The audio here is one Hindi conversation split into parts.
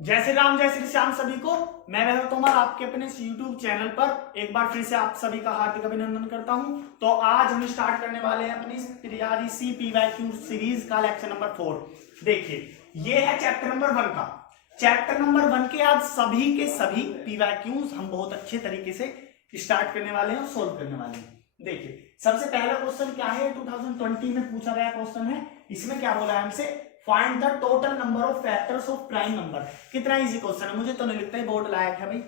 जय श्री राम जय श्री श्याम सभी को। मैं वह तोमर आपके अपने YouTube चैनल पर एक बार फिर से आप सभी का हार्दिक अभिनंदन करता हूं। तो आज हम स्टार्ट करने वाले हैं अपनी प्यारी सी PYQ सीरीज का लेक्चर नंबर 4। देखिए ये है चैप्टर नंबर 1 का। चैप्टर नंबर 1 के आज सभी के सभी PYQs हम बहुत अच्छे तरीके से स्टार्ट करने वाले हैं और सोल्व करने वाले हैं। देखिए सबसे पहला क्वेश्चन क्या है, 2020 में पूछा गया क्वेश्चन है। इसमें क्या बोला है हमसे, find the total number of factors of prime number. कितना इजी क्वेश्चन है, मुझे तो नहीं लगता है बोर्ड लायक है भाई।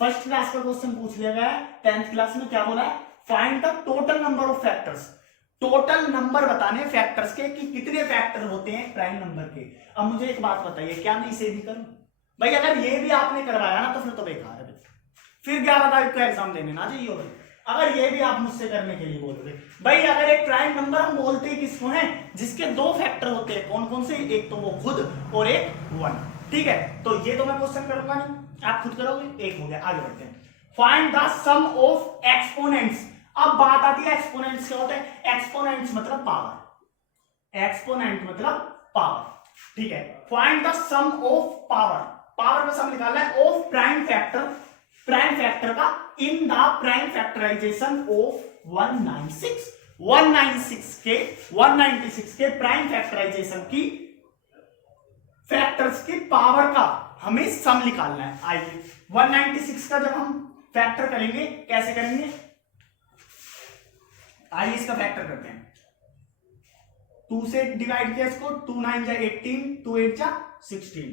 फर्स्ट क्लास का क्वेश्चन पूछ लिया गया है। 10th क्लास में क्या बोला है, find the total number of factors. Total number बताने फैक्टर्स के कि कितने फैक्टर होते हैं प्राइम नंबर के। अब मुझे एक बात बताइए, क्या मैं इसे भी करूं भाई? अगर ये भी आपने करवाया ना तो फिर तो बेकार है भाई, फिर 11 तारीख को एग्जाम देने ना चाहिए भाई। अगर ये भी आप मुझसे करने के लिए बोलोगे भाई, अगर एक प्राइम नंबर हम बोलते हैं किसको है, जिसके दो फैक्टर होते हैं, कौन कौन से, एक तो वो खुद और एक 1। ठीक है, तो ये तो मैं क्वेश्चन करूंगा नहीं, आप खुद करोगे। एक हो गया, आगे बढ़ते हैं। Find the sum of exponents. अब बात आती है एक्सपोनेंट्स क्या होता है। एक्सपोनेंट्स मतलब पावर, एक्सपोनेंट मतलब पावर। ठीक है, find the sum of power. Power का सम निकालना है of prime factor, prime factor का in the prime factorization of 196 के प्राइम फैक्टराइजेशन की फैक्टर्स की पावर का हमें सम निकालना है। आइए 196 का जब हम फैक्टर करेंगे, कैसे करेंगे, आइए इसका फैक्टर करते हैं। 2 से डिवाइड किया इसको, 2 9 जा 18, 2 8 जा 16,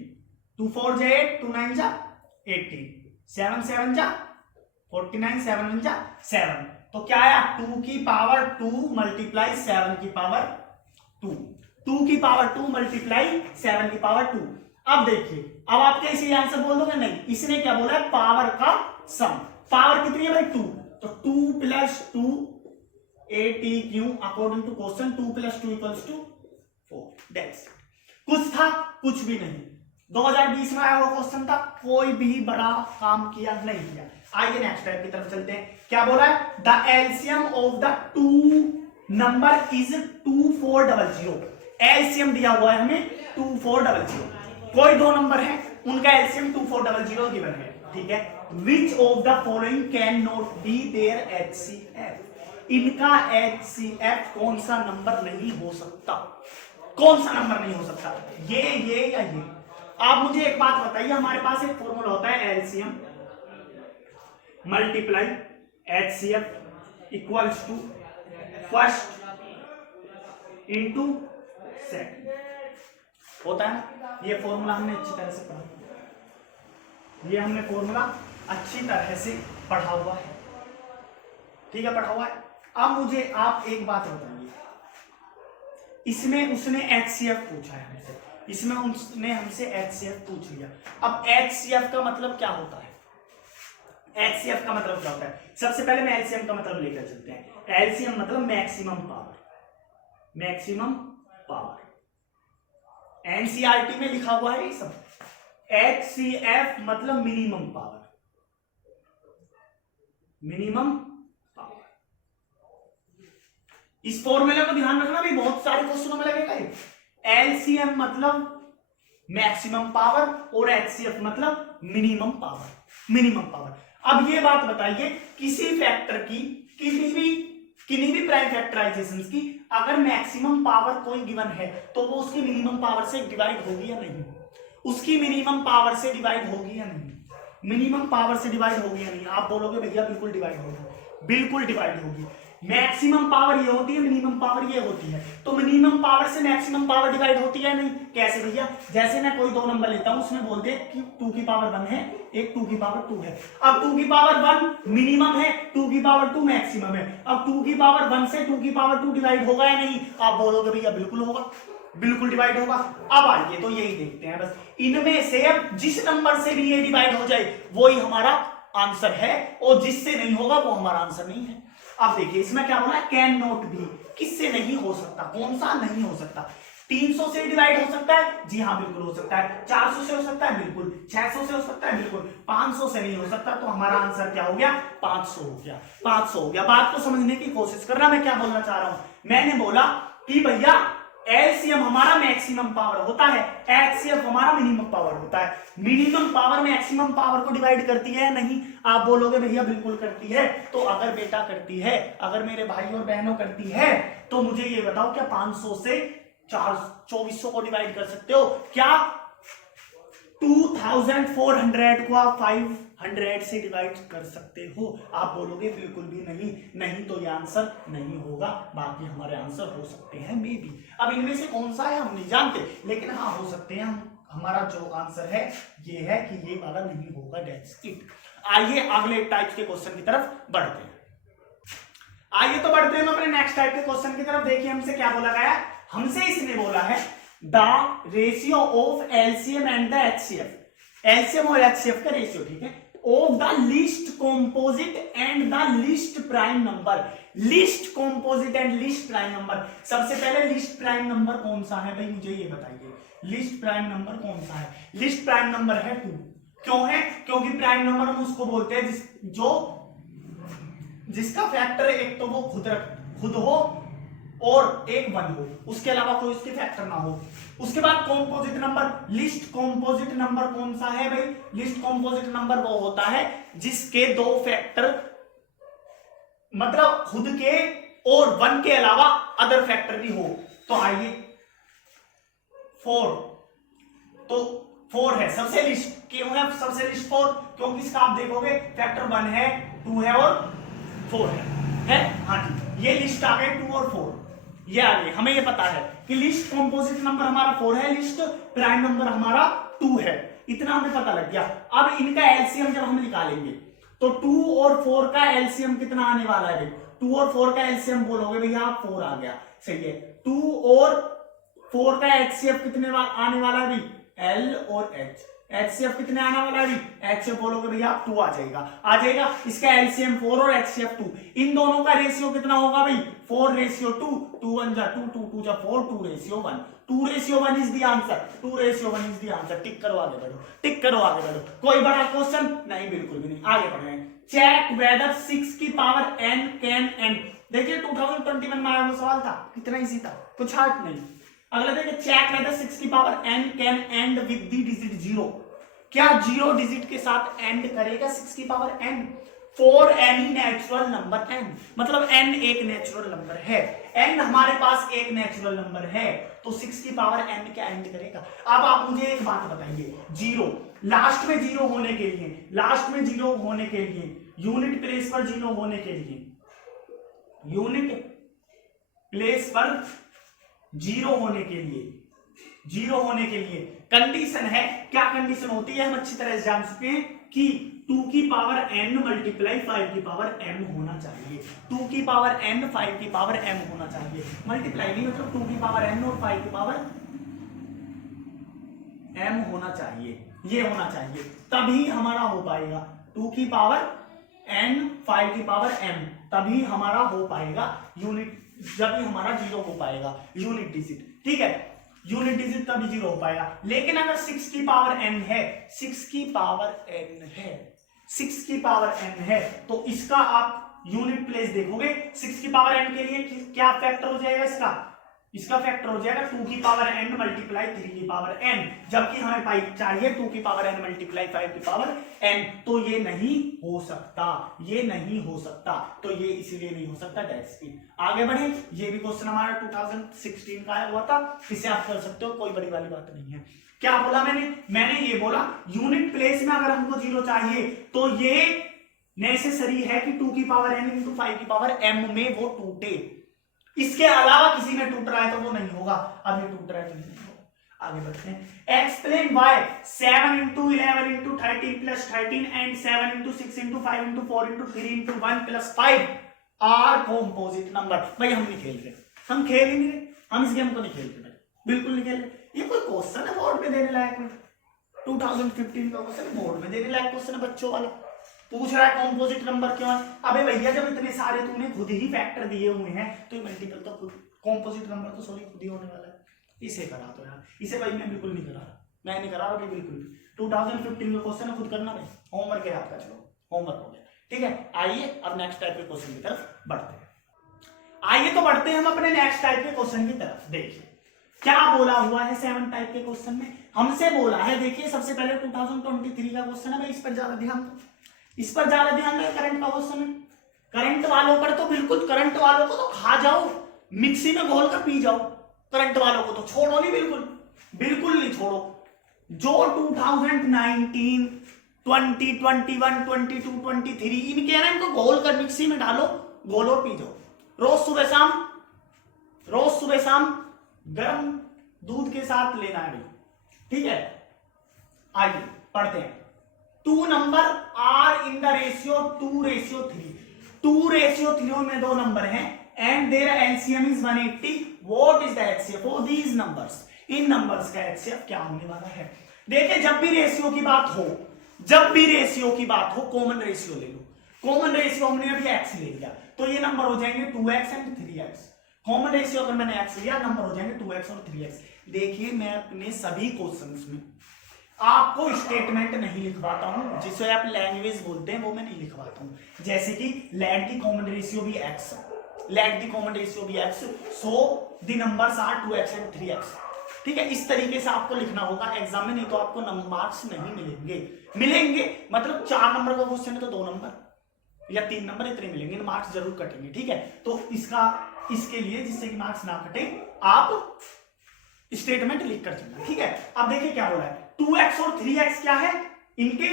2 4 जा 8, 2 9 जा 18, 7 7 जा 49, 7 1 जा 7। तो क्या आया, 2 की पावर 2 मल्टीप्लाई 7 की पावर 2, 2 की पावर 2 मल्टीप्लाई 7 की पावर 2। अब देखिए, अब आप क्या इसी आंसर बोल दोगे? नहीं, इसने क्या बोला है, पावर का सम। पावर कितनी है भाई, 2। तो 2 plus 2 ATQ according to question 2 plus 2 equals to 4। That's कुछ था, कुछ भी नहीं। 2020 में आया हुआ क्वेश्चन था, कोई भी बड़ा काम किया नहीं किया। आइए नेक्स्ट टाइप की तरफ चलते हैं। क्या बोला है, the LCM of the two number is 2400। LCM दिया हुआ है हमें 2400। कोई दो नंबर है, उनका एलसीएम 2400 गिवन है। ठीक है, which of the following can not be there HCF। इनका HCF कौन सा नंबर नहीं हो सकता, कौन सा नंबर नहीं हो सकता, ये या ये। आप मुझे एक बात बताइए, हमारे पास एक फॉर्मूला होता है LCM multiply HCF equals to first into second होता है ना। ये फॉर्मूला हमने अच्छी तरह से पढ़ा, ये हमने फॉर्मूला अच्छी तरह से पढ़ा हुआ है। ठीक है, पढ़ा हुआ है। अब मुझे आप एक बात बताइए, इसमें उसने HCF पूछा है हमसे, इसमें उसने हमसे HCF पूछ लिया। अब HCF का मतलब क्या होता है, HCF का मतलब क्या होता है, सबसे पहले मैं LCM का मतलब लेकर चलते हैं। LCM मतलब maximum power, maximum power. NCERT में लिखा हुआ है ये सब। HCF मतलब मिनिमम पावर, मिनिमम पावर। इस फॉर्मूले को ध्यान रखना भी, बहुत सारे क्वेश्चनों में लगेगा ये। LCM मतलब मैक्सिमम पावर और HCF मतलब मिनिमम पावर, मिनिमम पावर। अब ये बात बताइए, किसी फैक्टर की किन्हीं भी प्राइम फैक्टराइजेशन की अगर मैक्सिमम पावर कोई गिवन है तो वो उसकी मिनिमम पावर से डिवाइड होगी या नहीं, उसकी मिनिमम पावर से डिवाइड होगी या नहीं, मिनिमम पावर से डिवाइड होगी या नहीं। आप बोलोगे भैया बिल्कुल डिवाइड होगी, बिल्कुल डिवाइड होगी। मैक्सिमम पावर ये होती है, मिनिमम पावर ये होती है, तो मिनिमम पावर से मैक्सिमम पावर डिवाइड होती है नहीं। कैसे भैया, जैसे मैं कोई दो नंबर लेता हूं, उसमें बोलते हैं कि 2 की पावर 1 है, एक 2 की पावर 2 है। अब 2 की पावर 1 मिनिमम है, 2 की पावर 2 मैक्सिमम है। अब 2 की पावर 1 से 2 की पावर 2 डिवाइड होगा या नहीं? आप बोलोगे भैया बिल्कुल होगा, बिल्कुल डिवाइड होगा। अब आइए तो यही देखते हैं, बस इनमें से अब जिस नंबर से भी ये डिवाइड हो जाए वही हमारा आंसर है, और जिससे नहीं होगा वो हमारा आंसर नहीं है। अब देखिए इसमें क्या बोला है, कैन नॉट बी, किससे नहीं हो सकता, कौन सा नहीं हो सकता। 300 से डिवाइड हो सकता है, जी हाँ बिल्कुल हो सकता है। 400 से हो सकता है, बिल्कुल। 600 से हो सकता है, बिल्कुल। 500 से नहीं हो सकता, तो हमारा आंसर क्या हो गया, 500 हो गया, 500 हो गया। बात को समझने की कोशिश करना, मैं क्या बोलना चाह रहा हूं। मैंने बोला कि भैया एलसीएम हमारा मैक्सिमम पावर होता है, एचसीएफ हमारा मिनिमम पावर होता है। मिनिमम पावर मैक्सिमम पावर को डिवाइड करती है नहीं? आप बोलोगे भैया बिल्कुल करती है। तो अगर बेटा करती है, अगर मेरे भाई और बहनों करती है, तो मुझे ये बताओ क्या 500 से 2400 को डिवाइड कर सकते हो? क्या 2400 को आप 500 से डिवाइड कर सकते हो? आप बोलोगे बिल्कुल भी नहीं। नहीं तो ये आंसर नहीं होगा, बाकी हमारे आंसर हो सकते हैं मे बी। अब इनमें से कौन सा है हम नहीं जानते, लेकिन हाँ हो सकते हैं। हमारा जो आंसर है ये है कि ये वाला नहीं होगा, दैट्स इट। आइए अगले टाइप के क्वेश्चन की तरफ बढ़ते हैं। आइए तो बढ़ते हैं अपने नेक्स्ट टाइप के क्वेश्चन की तरफ। देखिए हमसे क्या बोला गया, हमसे इसने बोला है the ratio of LCM and the HCF, LCM और एचसीएफ का रेशियो, ठीक है, of the list composite and the list prime number. List composite and list prime number. सबसे पहले लिस्ट प्राइम नंबर कौन सा है भाई, मुझे ये बताइए, लिस्ट प्राइम नंबर कौन सा है? लिस्ट प्राइम नंबर है 2। क्यों है? क्योंकि प्राइम नंबर हम उसको बोलते हैं जिसका फैक्टर एक तो वो खुद हो और एक 1 हो, उसके अलावा कोई उसके फैक्टर ना हो। उसके बाद composite number. List composite number कौन सा है भाई? लिस्ट कॉम्पोजिट नंबर वो होता है जिसके 2 फैक्टर, मतलब खुद के और 1 के अलावा अदर फैक्टर भी हो। तो आइए 4, तो 4 है सबसे लिस्ट। क्यों है सबसे लिस्ट 4? क्योंकि इसका आप देखोगे फैक्टर 1 है, 2 है और 4 है? हाँ जी, ये लिस्ट आ गए 2 और 4, ये आ गए। हमें ये पता है कि लिस्ट कॉम्पोजिट नंबर हमारा 4 है, लिस्ट प्राइम नंबर हमारा 2 है, इतना हमें पता लग गया। अब इनका एलसीएम जब हम निकालेंगे तो 2 और 4 का एलसीएम कितना आने वाला है? 2 और 4 का एलसीएम बोलोगे भैया आप 4 आ गया, सही है। 2 और 4 का एचसीएफ कितने आने वाला है भाई? एल और एच। एचसीएफ कितने आने वाला है? एचसीएफ बोलोगे भैया 2 आ जाएगा। इसका एलसीएम 4 और एचसीएफ 2। इन दोनों का रेशियो कितना होगा भाई? 4:2। 2 1 जा 2, 2 2 जा 4, 2:1। 2:1 is the answer. 2:1 is the answer. Tick करो आगे बढ़ो। कोई बड़ा क्वेश्चन नहीं? बिल्कुल भी नहीं। आगे बढ़ रहे हैं। चेक वेदर 6 की पावर n कैन एंड। देखिए 2021 में आया वो सवाल था, कितना इजी था, कुछ हार्ड नहीं। अगला देखिए, चेक वेदर 6 की power n can and with the digit 0। क्या 0 डिजिट के साथ एंड करेगा 6 की power n? For any natural number n, मतलब n एक नेचुरल नंबर है। n हमारे पास एक नेचुरल नंबर है, तो 6 की पावर n क्या एंड करेगा? अब आप मुझे एक बात बताइए, 0 लास्ट में 0 होने के लिए, यूनिट प्लेस पर 0 होने के लिए, यूनिट प्लेस पर 0 होने के लिए कंडीशन है। क्या कंडीशन होती है? हम अच्छी तरह से जान चुके हैं कि 2 की पावर n मल्टीप्लाई 5 की पावर m होना चाहिए। 2 की पावर n 5 की पावर m होना चाहिए। मल्टीप्लाई नहीं, मतलब 2 की पावर n और 5 की पावर m होना चाहिए, ये होना चाहिए, तभी हमारा हो पाएगा। 2 की पावर n 5 की पावर m, तभी हमारा हो पाएगा यूनिट, जब ही हमारा 0 हो पाएगा यूनिट डिजिट, ठीक है, यूनिट डिजिट तभी 0 हो पाएगा। लेकिन अगर 6 की पावर n है, 6 की पावर n है, तो इसका आप यूनिट प्लेस देखोगे, 6 की पावर n के लिए क्या फैक्टर हो जाएगा? इसका फैक्टर हो जाएगा 2 की पावर n मल्टीप्लाई 3 की पावर n, जबकि हमें चाहिए 2 की पावर n मल्टीप्लाई 5 की पावर n। तो ये नहीं हो सकता, तो ये इसीलिए नहीं हो सकता, दैट्स इट। आगे बढ़े, ये भी क्वेश्चन हमारा 2016 का आया हुआ था, इसे आप कर सकते हो, कोई बड़ी वाली बात नहीं है। क्या बोला मैंने ये बोला यूनिट प्लेस में अगर हमको 0 चाहिए तो ये नेसेसरी है कि 2 की पावर n इंटू 5 की पावर m में वो टूटे। इसके अलावा किसी में टूट रहा है तो वो नहीं होगा। अब ये टूट रहा है तो नहीं होगा। आगे बढ़ते हैं। Explain why 7 into 11 into 13 plus 13 and 7 into 6 into 5 into 4 into 3 into 1 plus 5 are composite number. भाई हम नहीं खेल रहे, हम खेल ही नहीं रहे, हम इस गेम को नहीं खेल रहे, बिल्कुल नहीं खेल रहे। ये कोई क्वेश्चन है बोर्ड में देने लायक? 2015 का क्वेश्चन बोर्ड में देने लायक क्वेश्चन है, बच्चों वाला पूछ रहा है कॉम्पोजिट नंबर क्यों है। अबे भैया जब इतने सारे तूने खुद ही फैक्टर दिए हुए हैं तो मल्टीपल तो खुद, कॉम्पोजिट नंबर तो सॉरी खुद ही होने वाला है। इसे करा तो यार, इसे भाई मैं बिल्कुल नहीं करा रहा, मैं नहीं करा रहा भाई बिल्कुल भी। 2015 का क्वेश्चन है, खुद करना भाई, होमवर्क है आपका, चलो होमवर्क हो गया, ठीक है। आइए अब नेक्स्ट टाइप के क्वेश्चन की तरफ बढ़ते हैं। आइए तो बढ़ते हैं हम अपने नेक्स्ट टाइप के क्वेश्चन की तरफ। देखिए क्या बोला हुआ है 7 टाइप के क्वेश्चन में? हमसे बोला है, देखिए सबसे पहले 2023 का क्वेश्चन है भाई, इस पर ज्यादा ध्यान दो, इस पर ज्यादा ध्यान दो। करंट का क्वेश्चन है, करंट वालों पर तो बिल्कुल, करंट वालों को तो खा जाओ, मिक्सी में घोल कर पी जाओ, करंट वालों को तो छोड़ो नहीं, बिल्कुल बिल्कुल नहीं छोड़ो। जो 2019, 20, 21, 22, 23 इनके ना, इनको घोल कर मिक्सी में डालो, घोलो पी जाओ। रोज सुबह शाम, रोज सुबह शाम गर्म दूध के साथ लेना है, ठीक है। आइए पढ़ते हैं। 2 number are in the ratio 2:3। 2:3 में 2 नंबर हैं and there LCM is 180। What is the HCF for these numbers? इन नंबर्स का एचसीएफ क्या होने वाला है? देखिए जब भी रेशियो की बात हो, जब भी रेशियो की बात हो, कॉमन रेशियो ले लो। कॉमन रेशियो हमने अभी एक्स ले लिया, तो ये नंबर हो जाएंगे 2x and 3x। Common ratio अगर मैंने x लिया, नंबर हो जाएंगे 2x और 3x। देखिए मैं अपने सभी क्वेश्चंस में आपको स्टेटमेंट नहीं लिखवाता हूं, जिसे आप लैंग्वेज बोलते हैं वो मैं नहीं लिखवाता हूं। जैसे कि let the common ratio be x, let the common ratio be x, so the numbers are 2x and 3x। ठीक है, इस तरीके से आपको लिखना होगा एग्जाम में, नहीं तो आपको मार्क्स नहीं मिलेंगे। मिलेंगे मतलब 4 नंबर का क्वेश्चन है तो 2 नंबर या 3 नंबर इतने मिलेंगे, मार्क्स जरूर कटेंगे। ठीक है, तो इसके लिए जिससे कि मार्क्स ना कटे, आप स्टेटमेंट लिख कर चलना। ठीक है, अब देखिए क्या हो रहा है, 2x और 3x क्या है, इनके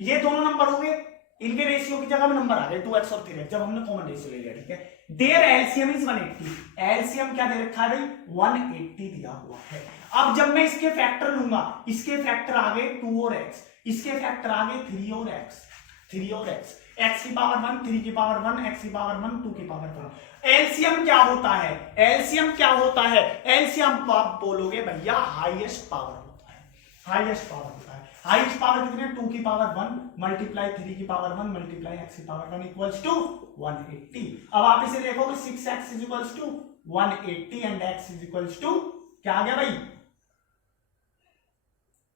ये दोनों नंबर हो गए, इनके रेशियो की जगह में नंबर आ गए 2x और 3x, जब हमने कॉमन रेशियो ले लिया। ठीक है, देयर एलसीएम इज 180। एलसीएम क्या दे रखा है भाई? 180 दिया हुआ है। अब जब मैं इसके फैक्टर लूंगा, इसके फैक्टर आ गए 2 और x, इसके फैक्टर आ गए 3 और x, 3 और x, x की पावर 1, 3 की पावर 1, x की पावर 1, 2 की पावर 1। एलसीएम क्या होता है? एलसीएम क्या होता है? एलसीएम आप बोलोगे भैया हाईएस्ट पावर होता है, हाईएस्ट पावर होता है। हाईएस्ट पावर कितने? 2 की पावर 1 मल्टीप्लाई 3 की पावर 1 मल्टीप्लाई x की पावर 1 इक्वल्स टू 180। अब आप इसे देखोगे 6x is equals to 180 and x is equals to क्या आ गया भाई?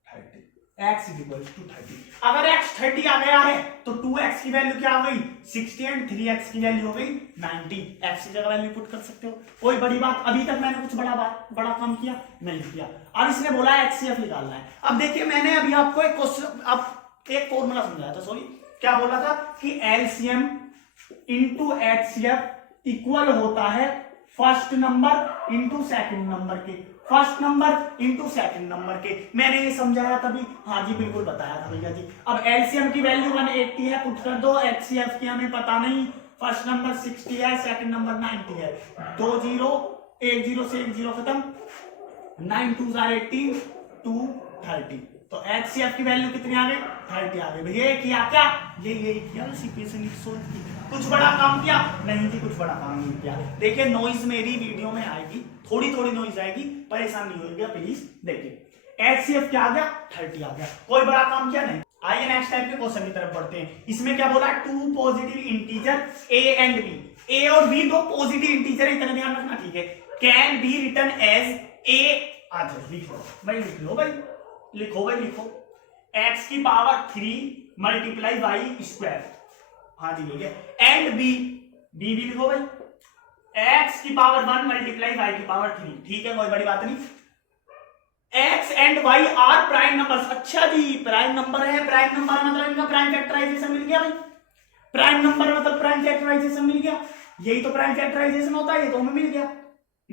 30। x is equals to 30। अगर x 30 आ गया है तो 2x की वैल्यू क्या हो गई? 60 एंड 3x की वैल्यू हो गई 90। x की जगह वैल्यू पुट कर सकते हो, कोई बड़ी बात। अभी तक मैंने कुछ बड़ा काम किया नहीं किया। अब इसने बोला एचसीएफ निकालना है। अब देखिए मैंने अभी आपको एक क्वेश्चन, अब एक फॉर्मूला समझाया था, सॉरी क्या बोला था कि एलसीएम इंटू एचसीएफ इक्वल होता है first number into second number के, first number into second number के। मैंने ये समझाया तभी, हाँ जी बिल्कुल बताया था भैया जी। अब एलसीएम की वैल्यू 180 है, पुट कर दो। एचसीएफ की हमें पता नहीं, फर्स्ट नंबर 60 है, सेकंड नंबर 90 है। 2 0, 1 0 से 1 0 खत्म, 9 2 18, 2 30। तो एचसीएफ की वैल्यू कितनी आ गई? 30 आ गई। भैया किया क्या? ये किया सीक्वेंस सोल्व की। कुछ बड़ा काम किया? नहीं जी कुछ बड़ा काम नहीं किया। देखिए नॉइज मेरी वीडियो में आएगी, थोड़ी थोड़ी नॉइज आएगी, परेशान नहीं होइएगा प्लीज। देखिए एचसीएफ क्या आ गया? 30 आ गया। कोई बड़ा काम किया नहीं। आइए नेक्स्ट टाइप के क्वेश्चन की तरफ बढ़ते हैं। इसमें क्या बोला? 2 positive integer A and B, A और बी 2 पॉजिटिव इंटीजर है, इतना ध्यान रखना। ठीक है, can be written as a. अच्छा लिख लो भाई, लिख लो भाई, लिखो भाई लिखो। x की पावर 3 मल्टीप्लाई वाई स्क्वायर, हाँ जी ठीक है। एंड बी, बी भी लिखो भाई, x की पावर 1 मल्टीप्लाई वाई की पावर 3। ठीक है, कोई बड़ी बात नहीं। x and y are prime numbers. अच्छा जी प्राइम नंबर है, प्राइम नंबर मतलब इनका प्राइम फैक्टराइजेशन मिल गया भाई। प्राइम नंबर मतलब प्राइम फैक्टराइजेशन मिल गया, यही तो प्राइम फैक्टराइजेशन होता है, ये तो हमें मिल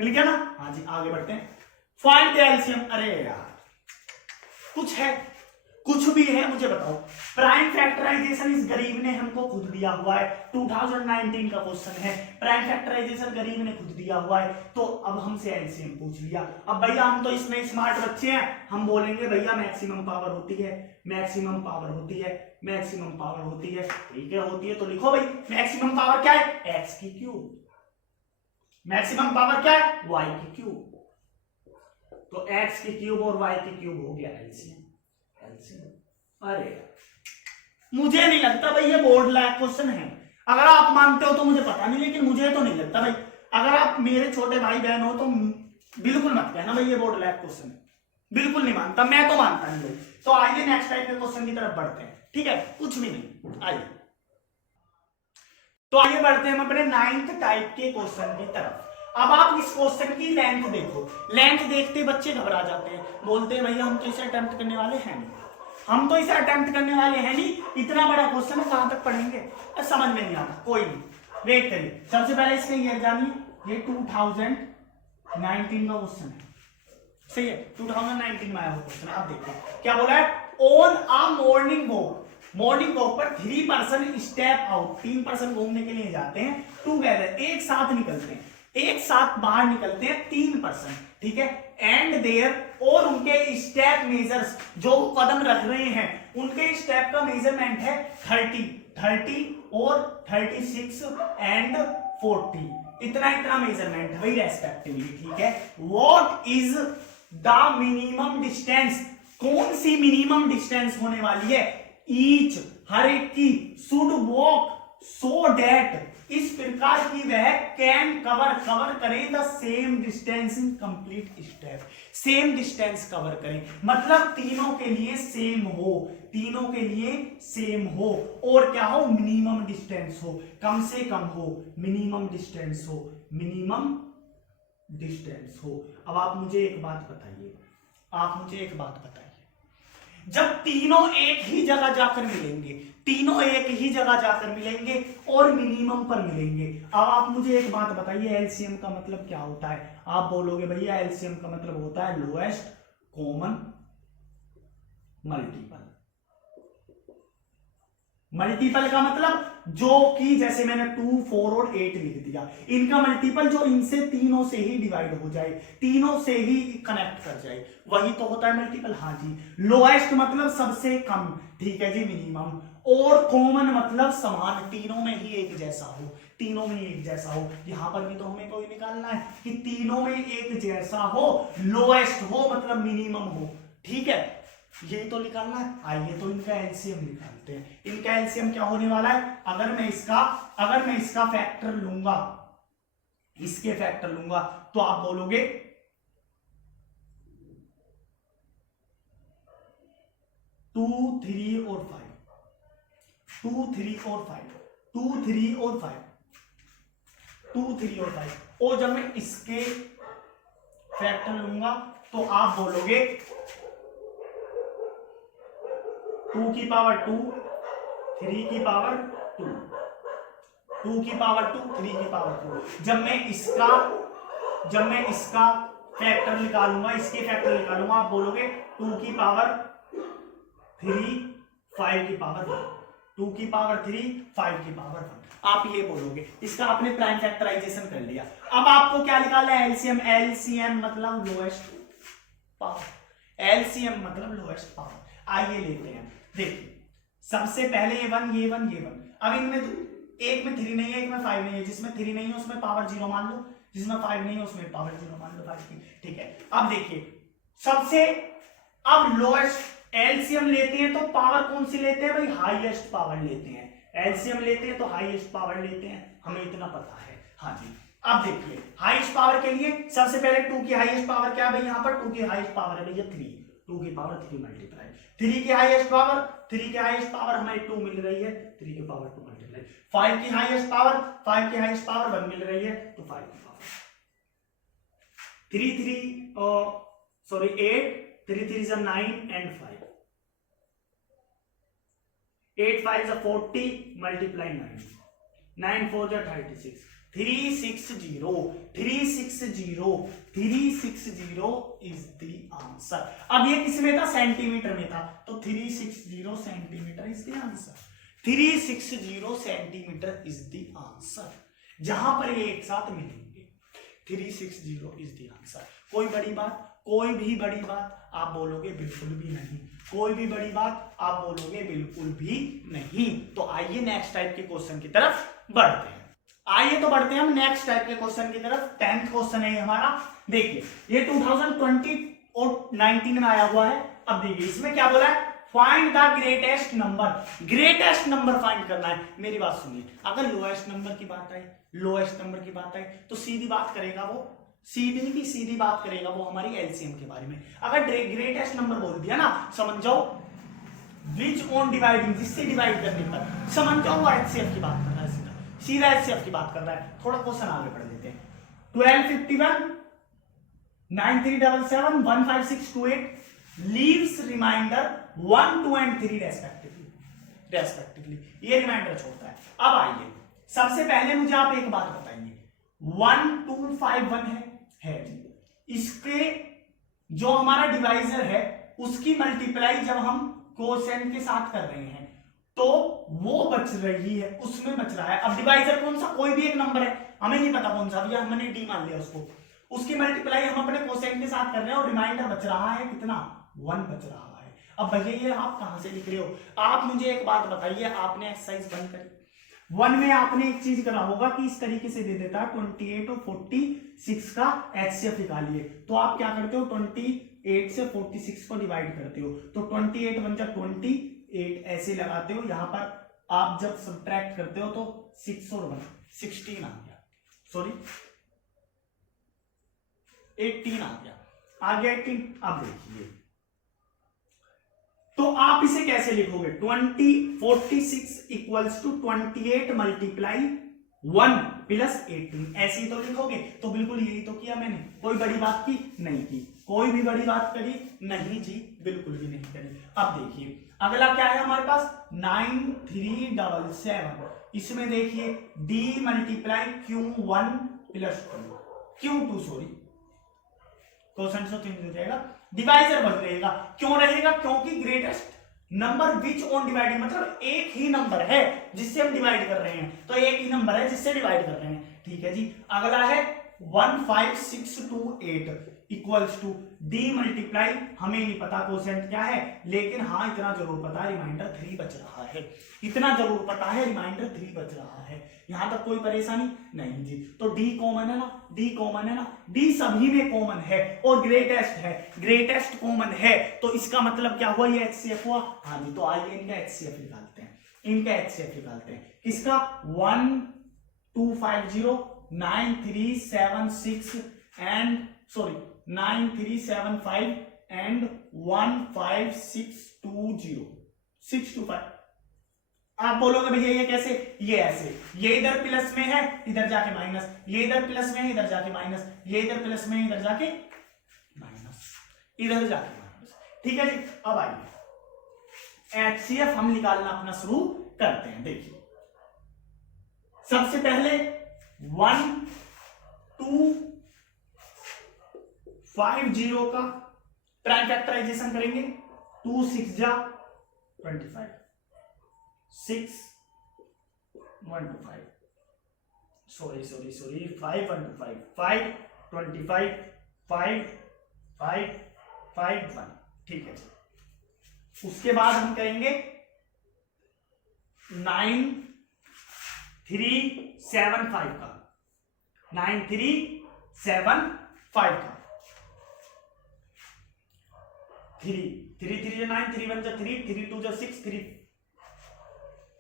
गया ना। हाँ जी आगे बढ़ते हैं। Find the LCM. अरे यार कुछ है, कुछ भी है मुझे बताओ। प्राइम फैक्टराइजेशन इस गरीब ने हमको खुद दिया हुआ है, 2019 का क्वेश्चन है। प्राइम फैक्टराइजेशन गरीब ने खुद दिया हुआ है, तो अब हमसे एलसीएम पूछ लिया। अब भैया हम तो इसमें स्मार्ट बच्चे हैं, हम बोलेंगे भैया मैक्सिमम पावर होती है, मैक्सिमम पावर होती है, मैक्सिमम पावर होती है। ठीक है होती है तो लिखो भाई, मैक्सिमम पावर क्या है? एक्स की क्यूब। मैक्सिमम पावर क्या है? वाई की क्यूब। तो x की क्यूब और y की क्यूब हो गया एलसीएम। अरे मुझे नहीं लगता भाई ये बोर्ड लायक क्वेश्चन है। अगर आप मानते हो तो मुझे पता नहीं, लेकिन मुझे तो नहीं लगता भाई। अगर आप मेरे छोटे भाई बहन हो तो बिल्कुल मत कहना भाई ये बोर्ड लायक क्वेश्चन है, बिल्कुल नहीं मानता, मैं तो मानता नहीं भाई। तो आइए नेक्स्ट टाइप के क्वेश्चन की तरफ बढ़ते हैं। ठीक है, कुछ भी नहीं, आइए तो आइए बढ़ते हैं हम अपने 9th टाइप के क्वेश्चन की तरफ। अब आप इस क्वेश्चन की लेंथ देखो, लेंथ देखते बच्चे घबरा जाते हैं, बोलते हैं भैया हम तो इसे अटेम्प्ट करने वाले हैं नहीं, हम तो इसे अटेम्प्ट करने वाले हैं नहीं, इतना बड़ा क्वेश्चन है कहां तक पढ़ेंगे, समझ में नहीं आता। कोई नहीं, वेट करिए, सबसे पहले इसका ईयर जानिए, ये 2019 का क्वेश्चन है, सही है, 2019 में आया हुआ क्वेश्चन। अब देखो क्या बोला है, on a morning walk, morning walk पर 3 पर्सन स्टेप आउट, 3 पर्सन घूमने के लिए जाते हैं, टूगेदर, एक साथ निकलते हैं, एक साथ बाहर निकलते हैं 3 पर्सन, ठीक है, एंड देयर, और उनके स्टेप मेजर्स, जो कदम रख रहे हैं उनके स्टेप का मेजरमेंट है 30 और 36 एंड 40, इतना इतना मेजरमेंट है भाई रेस्पेक्टिवली, ठीक है। What is the minimum distance, कौन सी मिनिमम डिस्टेंस होने वाली है, ईच, हर एक की, शुड वॉक सो दैट, इस प्रकार की वह कैन कवर करें the same distance in complete step, same distance cover करें, मतलब तीनों के लिए सेम हो, तीनों के लिए सेम हो, और क्या हो, मिनिमम डिस्टेंस हो, कम से कम हो, मिनिमम डिस्टेंस हो, मिनिमम डिस्टेंस हो। अब आप मुझे एक बात बताइए, आप मुझे एक बात बताइए, जब तीनों एक ही जगह जाकर मिलेंगे, तीनों एक ही जगह जाकर मिलेंगे और मिनिमम पर मिलेंगे, अब आप मुझे एक बात बताइए, एलसीएम का मतलब क्या होता है, आप बोलोगे भैया एलसीएम का मतलब होता है लोएस्ट कॉमन मल्टीपल, मल्टीपल का मतलब जो कि जैसे मैंने 2, 4 और 8 लिख दिया, इनका मल्टीपल जो इनसे तीनों से ही डिवाइड हो जाए, तीनों से ही कनेक्ट कर जाए, वही तो होता है मल्टीपल। हाँ जी, लोएस्ट मतलब सबसे कम, ठीक है जी, मिनिमम, और कॉमन मतलब समान, तीनों में ही एक जैसा हो, तीनों में एक जैसा हो, यहां पर भी तो हमें कोई निकालना है कि तीनों में एक जैसा हो, लोएस्ट हो मतलब मिनिमम हो, ठीक है, यही तो निकालना है। आइए तो इनका एलसीएम निकालते हैं, इनका एलसीएम क्या होने वाला है, अगर मैं इसका फैक्टर लूंगा, इसके फैक्टर लूंगा, तो आप बोलोगे 2, 3 और 5, 2, 3 और 5, 2, 3 और 5, 2, 3 और 5, और जब मैं इसके फैक्टर लूंगा तो आप बोलोगे 2 की पावर 2, 3 की पावर 2, 2 की पावर 2, 3 की पावर 2। जब मैं इसका फैक्टर निकालूंगा, इसके फैक्टर निकालूंगा, आप बोलोगे 2 की पावर 3, 5 की पावर 1, 2 की पावर 3, 5 की पावर 1, आप ये बोलोगे, इसका आपने प्राइम फैक्टराइजेशन कर लिया। अब आपको क्या निकालना है, एलसीएम, एलसीएम मतलब लोएस्ट पावर, एलसीएम मतलब लोएस्ट पावर। आइए लेते हैं, देखिए सबसे पहले ये 1, ये 1, ये 1, अब इनमें एक में 3 नहीं है, एक में 5 नहीं है, जिसमें 3 नहीं है उसमें पावर 0 मान लो, जिसमें 5 नहीं है उसमें पावर 0 मान लो 5 की, ठीक है। अब देखिए सबसे, अब लोएस्ट एलसीएम लेते हैं तो पावर कौन सी लेते हैं भाई, हाईएस्ट पावर लेते हैं, एलसीएम लेते हैं तो हाईएस्ट पावर लेते हैं, हमें इतना पता है। हाँ जी, अब देखिए हाईएस्ट पावर के लिए सबसे पहले 2 की हाईएस्ट पावर क्या है भाई, यहां पर 2 की हाईएस्ट पावर है भैया 3, 2 की पावर 3 मल्टीप्लाई 3 की हाईएस्ट पावर, 3 की हाईएस्ट पावर हमें 2 मिल रही है, 3 की पावर 2 मल्टीप्लाई 5 की हाईएस्ट पावर, 5 की हाईएस्ट पावर 1 मिल रही है, तो 5 की power 8, 3 3 9 and 5, 8 5 40 multiply 9, 9 4 36, 360 is the answer. अब ये किस में था, सेंटीमीटर में था, तो 360 centimetre is the answer, 360 centimetre is the answer, जहां पर ये एक साथ मिलेंगे, 360 इज द आंसर। कोई बड़ी बात, कोई भी बड़ी बात आप बोलोगे बिल्कुल भी नहीं, कोई भी बड़ी बात आप बोलोगे बिल्कुल भी नहीं। तो आइए नेक्स्ट टाइप के क्वेश्चन की तरफ बढ़ते हैं, आइए तो बढ़ते हैं हम नेक्स्ट टाइप के क्वेश्चन की तरफ। 10th क्वेश्चन है हमारा, देखिए ये 2020 और 19 में आया हुआ है। अब देखिए इसमें क्या बोला है, find the greatest number, greatest number find करना है। मेरी बात सुनिए, अगर लोएस्ट नंबर की बात आई, लोएस्ट नंबर की बात आई तो सीधी बात करेगा वो, सीधी की सीधी बात करेगा वो हमारी एलसीएम के बारे में। अगर ग्रेटेस्ट नंबर बोल दिया ना, समझ जाओ विच ऑन डिवाइडिंग, जिससे डिवाइड करने पर, समझ जाओ वो एचसीएफ की बात कर रहा है, सीधा एचसीएफ की बात कर रहा है। थोड़ा क्वेश्चन आगे बढ़ लेते हैं। 1251 9377 15628 लीव्स रिमाइंडर 1 2 एंड 3 रेस्पेक्टिवली। ये रिमाइंडर छोड़ता है। अब आइए सबसे पहले मुझे आप एक बात बताइए, 1251 है जी, इसके जो हमारा डिवाइजर है उसकी मल्टीप्लाई जब हम कोसेंट के साथ कर रहे हैं तो वो बच रही है, उसमें बच रहा है। अब डिवाइजर कौन सा, कोई भी एक नंबर है, हमें नहीं पता कौन सा, भैया हमने डी मान लिया उसको, उसकी मल्टीप्लाई हम अपने कोसेंट के साथ कर रहे हैं और रिमाइंडर बच रहा है कितना, 1 बच रहा है। अब भैया ये आप कहां से लिख रहे हो, आप मुझे एक बात बताइए, आपने एक्सरसाइज बंद करी 1 में आपने एक चीज करा होगा कि इस तरीके से दे देता है 28 और 46 का एचसीएफ निकालिए, तो आप क्या करते हो 28 से 46 को डिवाइड करते हो, तो 28 बन जाए 28 ऐसे लगाते हो, यहां पर आप जब सब्ट्रैक्ट करते हो तो 6 और 1 16 आ गया, सॉरी 18 आ गया, आ गया 18। अब देखिए तो आप इसे कैसे लिखोगे, 46 इक्वल्स टू 28 मल्टीप्लाई 1 प्लस 18 ऐसे ही तो लिखोगे। तो बिल्कुल यही तो किया मैंने, कोई बड़ी बात की नहीं की, कोई भी बड़ी बात करी नहीं जी, बिल्कुल भी नहीं करी। अब देखिए अगला क्या है हमारे पास 9377, इसमें देखिए d multiply Q1 plus Q2 sorry question तो चेंज हो जाएगा, डिवाइजर बच रहेगा, क्यों रहेगा, क्योंकि greatest number which on dividing, मतलब एक ही नंबर है जिससे हम डिवाइड कर रहे हैं, तो एक ही नंबर है जिससे डिवाइड कर रहे हैं। ठीक है जी, अगला है 15628 इक्वल्स टू डी मल्टीप्लाई, हमें नहीं पता कोसेंट क्या है, लेकिन हाँ इतना जरूर पता है रिमाइंडर 3 बच रहा है, इतना जरूर पता है रिमाइंडर 3 बच रहा है, यहां तक कोई परेशानी नहीं जी। तो डी कॉमन है ना, डी कॉमन है ना, डी सभी में कॉमन है और ग्रेटेस्ट है, ग्रेटेस्ट कॉमन है, तो इसका मतलब क्या हुआ, ये एचसीएफ हुआ। हाँ जी, तो आइए इनका एचसीएफ निकालते हैं, इनका एचसीएफ निकालते हैं, किसका 1250 9376 एंड सॉरी 9375 एंड 15620 625। आप बोलोगे भैया ये कैसे, ये ऐसे, ये इधर प्लस में है इधर जाके माइनस, ये इधर प्लस में है इधर जाके माइनस, ये इधर प्लस में है इधर जाके माइनस, इधर जाके माइनस। ठीक है जी, अब आइए एचसीएफ हम निकालना अपना शुरू करते हैं। देखिए सबसे पहले 1250 का प्राइम फैक्टराइजेशन करेंगे, 2 6 जा 25 6 1 2 5 सॉरी 5 1 2 5 5 25 5 5 5 1। ठीक है जी, उसके बाद हम करेंगे 9375 का, 9375 का 3 3 3 9 3 1 3 3 2 6 3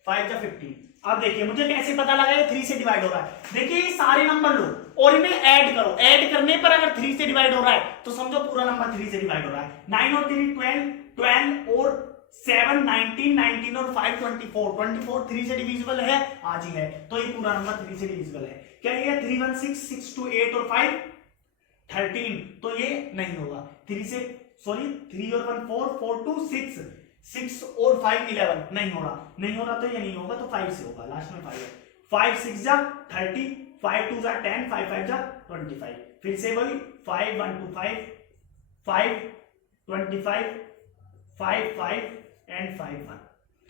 5 15। अब देखिए मुझे कैसे पता लगा ये 3 से डिवाइड हो रहा है, देखिए ये सारे नंबर लो और इन्हें ऐड करो, ऐड करने पर अगर 3 से डिवाइड हो रहा है तो समझो पूरा नंबर 3 से डिवाइड हो रहा है। 9 और 3 12 और 7 19 19 और 5 24 3 से डिविजिबल है, आज ही है, तो ये पूरा नंबर 3 से डिविजिबल है। क्या ये 316 628 और 5 13, तो ये नहीं होगा, 3 से सॉरी 3 और 1 4 4 2 6 6 और 5 11 नहीं हो रहा, नहीं हो रहा तो ये नहीं होगा, तो 5 से होगा, लास्ट में 5 है। 5 6 जा 30 5 2 जा 10 5 5 जा 25, फिर से वही 5 1 2 5 5 25 5 5 एंड 5 1।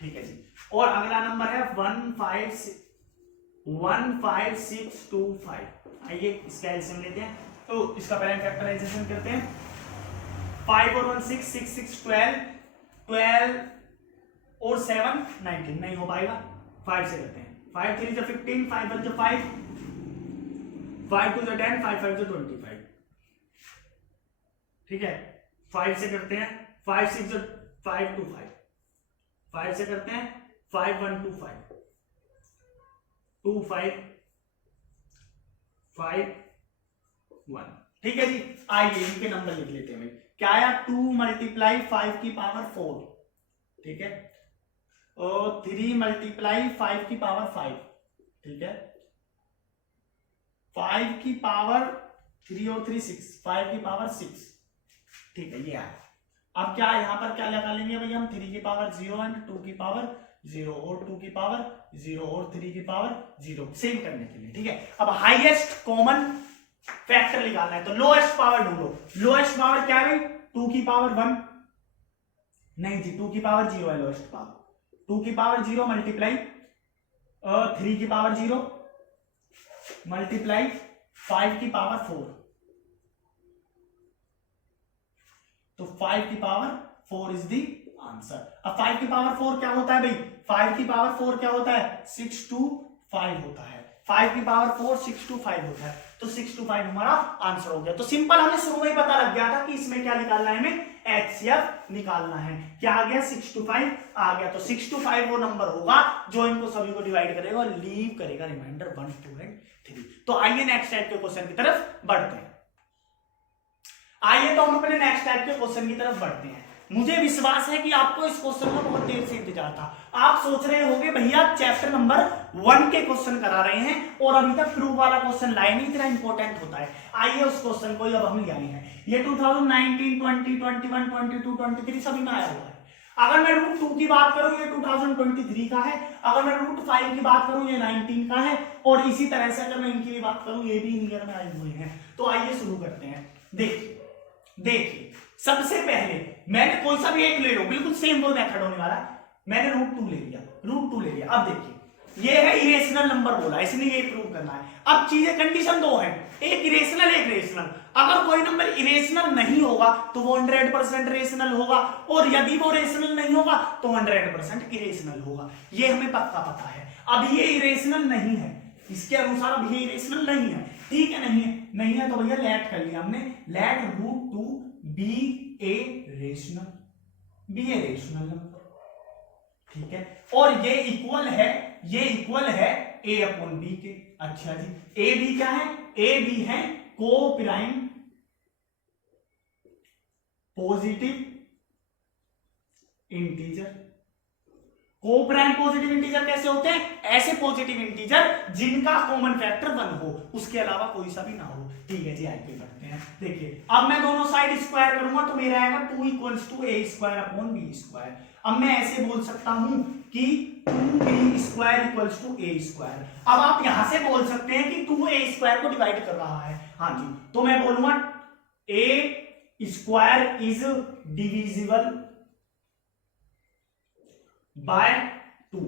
ठीक है जी, और अगला नंबर है 15625। आइए इसका एलसीएम लेते हैं, तो इसका पहले फैक्टराइजेशन करते हैं। 5 और 1 6 6 6 12 12 और 7 19 नहीं हो पाएगा, 5 से करते हैं। 5 3 से 15 5 1 से 5 5 2 से 10 5 5 से 25। ठीक है, 5 से करते हैं, 5 6 से 5 2 5 5 से करते हैं, 5 1 2 5 2 5 5 1। ठीक है जी, आइए इनके नंबर लिख लेते हैं भाई। क्या आया 2 मल्टीप्लाई 5 की पावर 4, ठीक है, और 3 मल्टीप्लाई 5 की पावर 5, ठीक है, 5 की पावर 3 और 3 6, 5 की पावर 6, ठीक है ये आया। अब क्या यहाँ पर क्या लगा लेंगे भाई हम, 3 की पावर 0 एंड 2 की पावर 0 और 2 की पावर 0 और 3 की पावर 0, सेम करने के लिए, ठीक है। अब हाईएस्ट कॉमन फैक्टर निकालना है, तो लोएस्ट पावर ढूंढो। लोएस्ट पावर क्या है, 2 की पावर 1, नहीं जी 2 की पावर 0 है लोएस्ट पावर। 2 की पावर 0 मल्टीप्लाई 3 की पावर 0 मल्टीप्लाई 5 की पावर 4, तो 5 की पावर 4 इज द आंसर। अब 5 की पावर 4 क्या होता है भाई, 5 की पावर 4 क्या होता है, 6 to 5 होता है। 5 की पावर 4 6 to 5 होता है, तो 6 to 5 हमारा आंसर हो गया। तो सिंपल हमें शुरू में ही पता लग गया था कि इसमें क्या निकालना है, हमें HCF निकालना है। क्या आ गया, 6 to 5 आ गया। तो 6 to 5 वो नंबर होगा जो इनको सभी को डिवाइड करेगा और लीव करेगा रिमाइंडर 1 2 एंड 3। तो आइए नेक्स्ट टाइप के क्वेश्चन की तरफ बढ़ते हैं। आइए तो हम अपने नेक्स्ट टाइप के क्वेश्चन की तरफ बढ़ते हैं। मुझे विश्वास है कि आपको इस क्वेश्चन का बहुत देर से इंतजार था। आप सोच रहे होंगे भैया चैप्टर नंबर 1 के क्वेश्चन करा रहे हैं और अभी तक प्रूफ वाला क्वेश्चन लाए नहीं, इतना इंपॉर्टेंट होता है। आइए उस क्वेश्चन को अब हम ले आए हैं। ये 2019 20 21 22 23 सभी में आया हुआ है। अगर मैं रूट 2 की बात करूं ये 2023 का है, अगर मैं रूट 5 की बात करूं ये 19 का है, और इसी तरह से अगर मैं इनकी भी बात करूं ये भी इन ईयर में आए हुए हैं। तो आइए शुरू करते हैं। देखिए सबसे पहले मैंने कोई सा भी एक ले लो, बिल्कुल सेम वो मेथड होने वाला है। मैंने रूट 2 ले लिया। अब देखिए ये है इरेशनल नंबर बोला, इसलिए ये प्रूव करना है। अब चीजें कंडीशन दो है, एक इरेशनल एक रेशनल। अगर कोई नंबर इरेशनल नहीं होगा तो वो 100% रेशनल होगा, और यदि वो रेशनल नहीं होगा तो 100% इरेशनल होगा। ये हमें पता है। अब ये इरेशनल नहीं है, इसके अनुसार अब ये इरेशनल नहीं है, ठीक है। नहीं है तो भैया लेट कर लिया हमने, let root 2 be a rational number, ठीक है। और ये इक्वल है ए अपॉन बी के। अच्छा जी ए बी क्या है, ए बी है को प्राइम पॉजिटिव इंटीजर। को प्राइम पॉजिटिव इंटीजर कैसे होते हैं, ऐसे पॉजिटिव इंटीजर जिनका कॉमन फैक्टर 1 हो, उसके अलावा कोई सा भी ना हो, ठीक है जी। आगे बढ़ते हैं। देखिए अब मैं दोनों साइड स्क्वायर करूंगा तो मेरा आएगा 2 equals to a square upon b square. अब मैं ऐसे बोल सकता हूं कि 2b square equals to a square. अब आप यहां से बोल सकते हैं कि 2a स्क्वायर को डिवाइड कर रहा है, हाँ जी, तो मैं बोलूंगा ए स्क्वायर इज डिविजिबल बाय 2,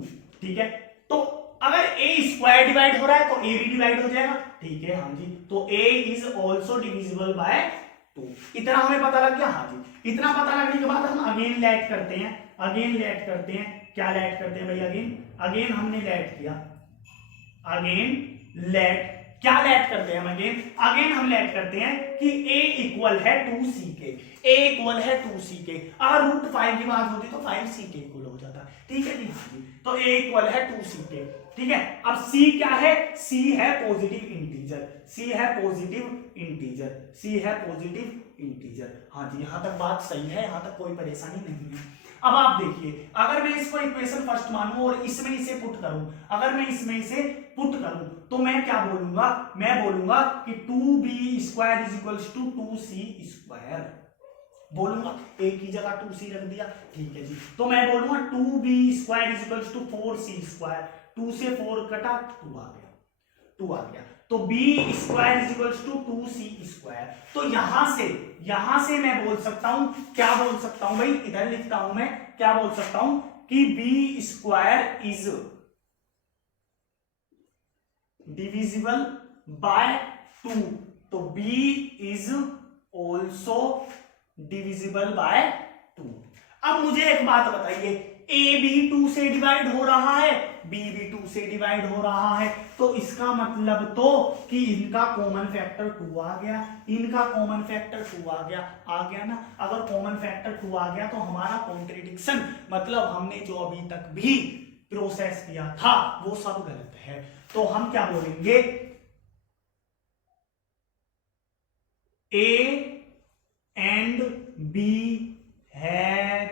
ठीक है। तो अगर ए स्क्वायर डिवाइड हो रहा है तो ए भी डिवाइड हो जाएगा, ठीक है, हाँ जी। तो ए इज ऑल्सो डिविजिबल बाय 2। इतना हमें पता लग गया, हाँ जी। इतना पता लगने के बाद हम अगेन लेट करते हैं। क्या लेट करते हैं भाई, अगेन हमने लेट किया, क्या लेट करते हैं हम अगेन हम लेट करते हैं कि a इक्वल है 2c के। अगर रूट 5 की बात होती तो 5c के इक्वल हो जाता, ठीक है जी, हाँ जी। तो a इक्वल है 2c के, ठीक है। अब c क्या है, c है पॉजिटिव इंटीजर, हाँ जी। यहां तक बात सही है, यहां तक कोई परेशानी नहीं है। अब आप देखिए अगर मैं इसको इक्वेशन फर्स्ट मानूं और इसमें इसे पुट करूं, तो मैं क्या बोलूंगा, मैं बोलूंगा कि 2b square is equals to 2c square बोलूंगा। एक की जगह 2c रख दिया, ठीक है जी। तो मैं बोलूंगा 2b square is equals to 4c square. 2 से 4 कटा 2 आ गया, तो b square is equals to 2c square. तो यहां से मैं बोल सकता हूं, क्या बोल सकता हूं भाई, इधर लिखता हूं मैं, क्या बोल सकता हूं कि b square is divisible by 2, तो b is also divisible by 2। अब मुझे एक बात बताइए, a भी 2 से डिवाइड हो रहा है, b भी 2 से डिवाइड हो रहा है, तो इसका मतलब तो कि इनका कॉमन फैक्टर 2 आ गया, आ गया ना। अगर कॉमन फैक्टर 2 आ गया तो हमारा कॉन्ट्रडिक्शन, मतलब हमने जो अभी तक भी प्रोसेस किया था वो सब गलत है। तो हम क्या बोलेंगे, a and b have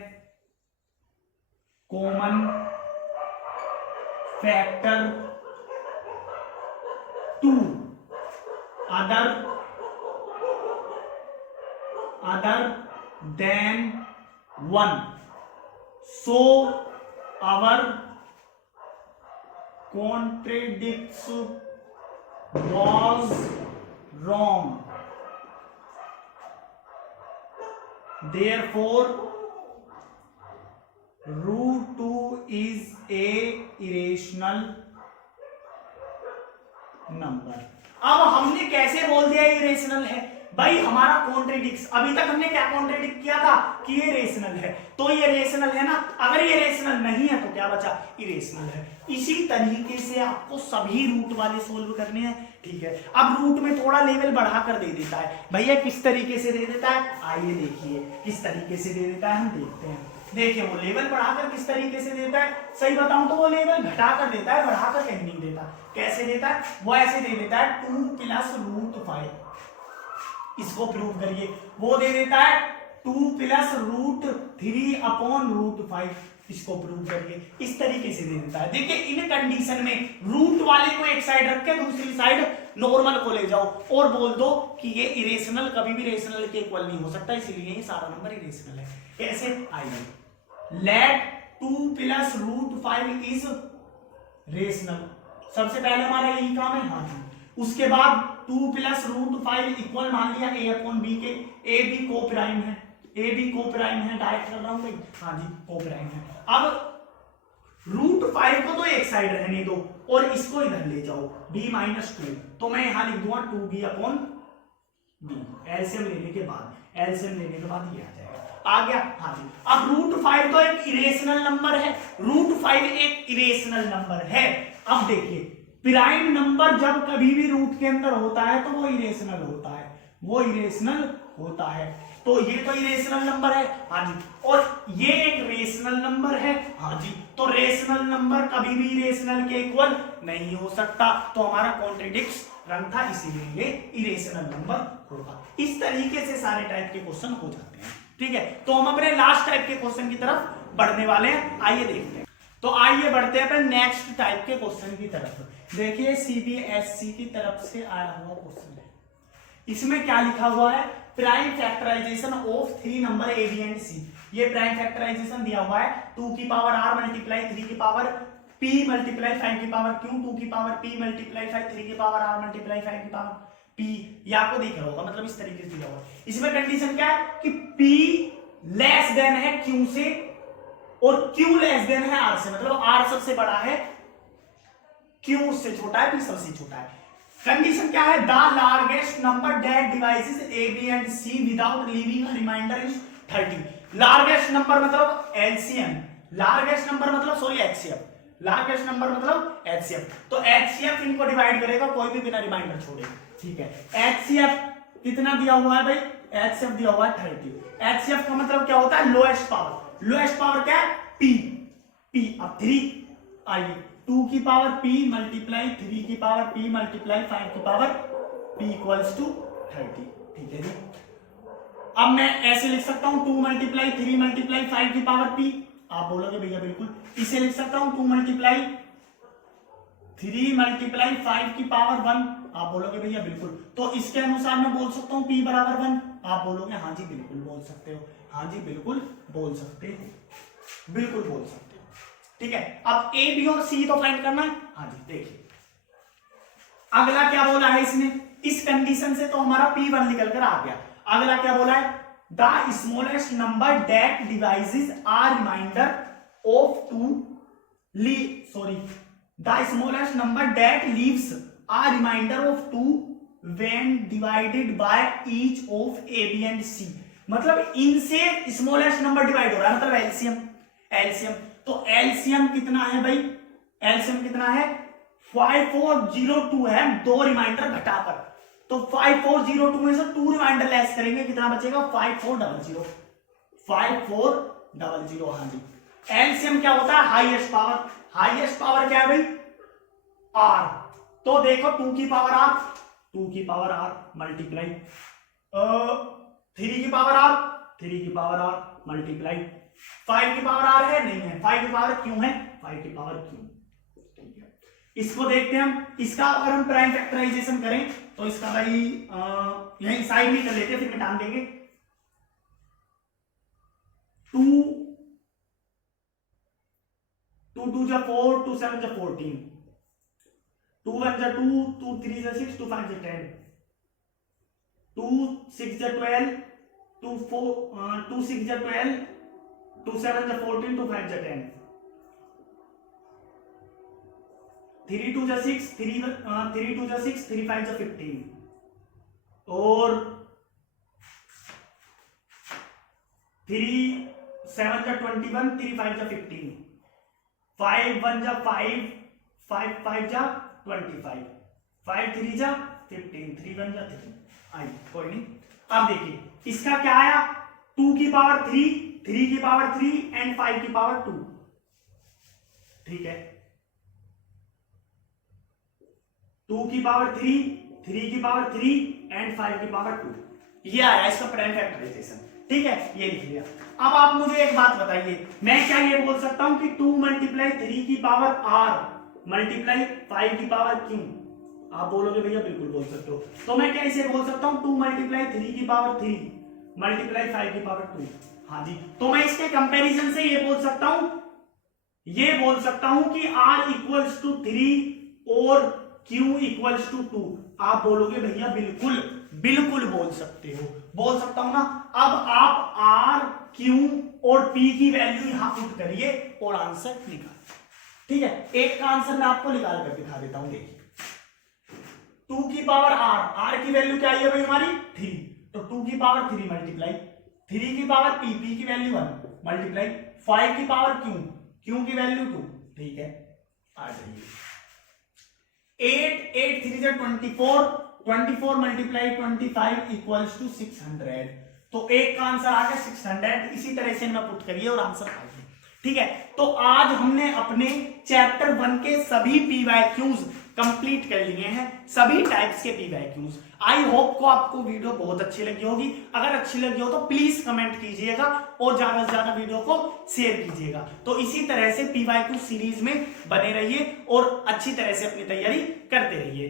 common factor 2, other than 1, so our contradicts was wrong, therefore root 2 is a irrational number. अब हमने कैसे बोल दिया इरेशनल है भाई, हमारा कॉन्ट्रेडिक्स, अभी तक हमने क्या कॉन्ट्रेडिक्ट किया था कि ये रेशनल है, तो ये रेशनल है ना, अगर ये रेशनल नहीं है तो क्या बचा, इरेशनल है। इसी तरीके से आपको सभी रूट वाले सोल्व करने हैं, ठीक है। अब रूट में थोड़ा लेवल बढ़ाकर दे देता है भैया, किस तरीके से दे देता है, आइए देखिए किस तरीके से दे देता है, हम देखते हैं। देखिए वो लेवल बढ़ाकर किस तरीके से देता है, सही बताऊं तो वो लेवल घटाकर देता है, बढ़ाकर कहीं नहीं देता। कैसे देता है, वो ऐसे दे देता है 2 + √5, इसको प्रूव करिए। वो दे देता है 2 + √3/√5, इसको प्रूव करिए। इस तरीके से दे देता है। देखिए इन कंडीशन में रूट वाले को एक साइड रख के दूसरी साइड नॉर्मल को ले जाओ और बोल दो कि ये इरेशनल कभी भी रेशनल के इक्वल नहीं हो सकता, इसीलिए ये सारा नंबर इरेशनल है। कैसे, आइए लेट 2 + √5 इज रेशनल। सबसे पहले हमारा यही काम है, हाँ जी। उसके बाद 2 + √5 इक्वल मान लिया a/b के, a भी को प्राइम है, a भी को प्राइम है, डायरेक्ट कर रहा हूं भाई, हाँ जी को प्राइम है। अब √5 को तो एक साइड रहने दो और इसको इधर ले जाओ b - 2, तो मैं यहां लिख दूंगा 2b/b। एलसीएम लेने के बाद ये आ जाएगा, आ गया, हाँ जी। अब √5 तो एक इरेशनल नंबर है, √5 एक इरेशनल नंबर है। अब देखिए प्राइम नंबर जब कभी भी रूट के अंदर होता है तो वो इरेशनल होता है, वो इरेशनल होता है। तो ये तो इरेशनल नंबर है, हाँ जी, और ये एक रेशनल नंबर है, हाँ जी। तो रेशनल नंबर कभी भी इरेशनल के इक्वल नहीं हो सकता, तो हमारा कॉन्ट्रडिक्स रंग था, इसीलिए ये इरेशनल नंबर होगा। इस तरीके से सारे टाइप के क्वेश्चन हो जाते हैं, ठीक है। तो हम अपने लास्ट टाइप के क्वेश्चन की तरफ बढ़ने वाले हैं, आइए देखते हैं। तो आइए बढ़ते हैं अपने नेक्स्ट टाइप के क्वेश्चन की तरफ। देखिए सीबीएसई की तरफ से आया हुआ क्वेश्चन है, इसमें क्या लिखा हुआ है, prime factorization of 3 number A B and C. ये प्राइम फैक्टराइजेशन दिया हुआ है 2 की पावर r मल्टीप्लाई 3 की पावर p मल्टीप्लाई 5 की पावर q, 2 की पावर p मल्टीप्लाई 5 3 की पावर r मल्टीप्लाई 5 की पावर p। ये आपको दिख रहा होगा, मतलब इस तरीके से दिया हुआ है। इसमें कंडीशन क्या है कि p लेस देन है q से और q लेस देन है r से, मतलब r सबसे बड़ा है, q उससे छोटा है, p सबसे छोटा है। कंडीशन क्या है, the largest number that divides a B and c without leaving a remainder is 30। Largest number मतलब एलसीएम, लार्जेस्ट नंबर मतलब सॉरी एचसीएफ, लार्जेस्ट नंबर मतलब एचसीएफ। तो एचसीएफ इनको डिवाइड करेगा, कोई भी बिना रिमाइंडर छोड़े, ठीक है। एचसीएफ कितना दिया हुआ है भाई, एचसीएफ दिया हुआ है 30। एचसीएफ का मतलब क्या होता है, लोएस्ट पावर। लोएस्ट पावर क्या है, पी। अब 3 आइए 2 की पावर p मल्टीप्लाई 3 की पावर p मल्टीप्लाई 5 की पावर p इक्वल्स टू 30, ठीक है जी। अब मैं ऐसे लिख सकता हूं 2 मल्टीप्लाई 3 मल्टीप्लाई 5 की पावर p, आप बोलोगे भैया बिल्कुल। इसे लिख सकता हूं 2 मल्टीप्लाई 3 मल्टीप्लाई 5 की पावर 1, आप बोलोगे भैया बिल्कुल। तो इसके अनुसार मैं बोल सकता हूं p = 1, आप बोलोगे हाँ जी बिल्कुल बोल सकते हो, हाँ जी बिल्कुल बोल सकते हो, बिल्कुल बोल सकते हो, ठीक है। अब ए बी और सी तो फाइंड करना है, हाँ जी। देखिए अगला क्या बोला है इसने, इस कंडीशन से तो हमारा P1 निकल कर आ गया। अगला क्या बोला है, the smallest number that divides are remainder of 2 the smallest number that leaves are remainder of 2 when divided by each of A B and C. मतलब इनसे स्मॉलेस्ट नंबर डिवाइड हो रहा है, मतलब एलसीएम। तो एलसीएम कितना है भाई, एलसीएम कितना है 5402 है, 2 रिमाइंडर घटाकर। तो 5402 में से 2 रिमाइंडर लेस करेंगे, कितना बचेगा 5400। हाँ जी। एलसीएम क्या होता है, हाईएस्ट पावर। हाईएस्ट पावर क्या है भाई, आर। तो देखो 2 की पावर आर मल्टीप्लाई 3 की पावर आर मल्टीप्लाई 5 की पावर आर है, नहीं है, 5 की पावर क्यों है, 5 की पावर क्यों, ठीक है। इसको देखते हैं हम। इसका अगर हम प्राइम फैक्टराइजेशन करें तो इसका भाई यहीं साइड में कर लेते हैं, फिर मिटान देंगे। 2 2 जा 4, 2 7 जा 14, 2 1 जा 2, 2 3 जा 6, 2 5 जा 10, 2 6 जा 12, 2 6 जा 12, 2 7 जा 14, 2 5 जा 10, 3 2 जा 6, 3 2 जा 6, 3 5 जा 15, और 3 7 जा 21, 3 5 जा 15, 5 1 जा 5, 5 5 जा 25, 5 3 जा 15, 3 1 जा 3। आई कोई नहीं। अब देखिए इसका क्या आया, 2 की पावर 3, 3 की पावर 3 एंड 5 की पावर 2। ठीक है, 2 की पावर 3, 3 की पावर 3 एंड 5 की पावर 2, ये आया इसका प्राइम फैक्टराइजेशन। ठीक है, ये लिख लिया। अब आप मुझे एक बात बताइए, मैं क्या ये बोल सकता हूं कि 2 मल्टीप्लाई 3 की पावर r मल्टीप्लाई 5 की पावर q? आप बोलोगे भैया बिल्कुल बोल सकते हो। तो मैं क्या इसे बोल सकता हूं 2 मल्टीप्लाई 3 की पावर 3 मल्टीप्लाई 5 की पावर 2। हाँ जी, तो मैं इसके कंपैरिजन से ये बोल सकता हूं कि r इक्वल्स टू 3 और q इक्वल्स टू 2। आप बोलोगे भैया बिल्कुल बिल्कुल बोल सकते हो, बोल सकता हूं ना। अब आप r q और p की वैल्यू यहां पुट करिए और आंसर निकाल। ठीक है, एक का आंसर मैं आपको निकाल कर दिखा देता हूं। देखिए 2 की पावर r की वैल्यू क्या है भाई हमारी 3, तो 2 की पावर 3 मल्टीप्लाई 3 की पावर p की वैल्यू 1 मल्टीप्लाई 5 की पावर q की वैल्यू 2। ठीक है, आ जाइए 8 8 3 से 24, 24 मल्टीप्लाई 25 इक्वल्स टू 600। तो एक का आंसर आ गया 600। इसी तरह से ना पुट करिए और आंसर आइए। ठीक है, तो आज हमने अपने चैप्टर 1 के सभी पीवाईक्यूज कंप्लीट कर लिए हैं, सभी टाइप्स के पीवाईक्यूज। आई होप को आपको वीडियो बहुत अच्छी लगी होगी। अगर अच्छी लगी हो तो प्लीज कमेंट कीजिएगा और ज्यादा से ज्यादा वीडियो को शेयर कीजिएगा। तो इसी तरह से पीवाईक्यू सीरीज में बने रहिए और अच्छी तरह से अपनी तैयारी करते रहिए।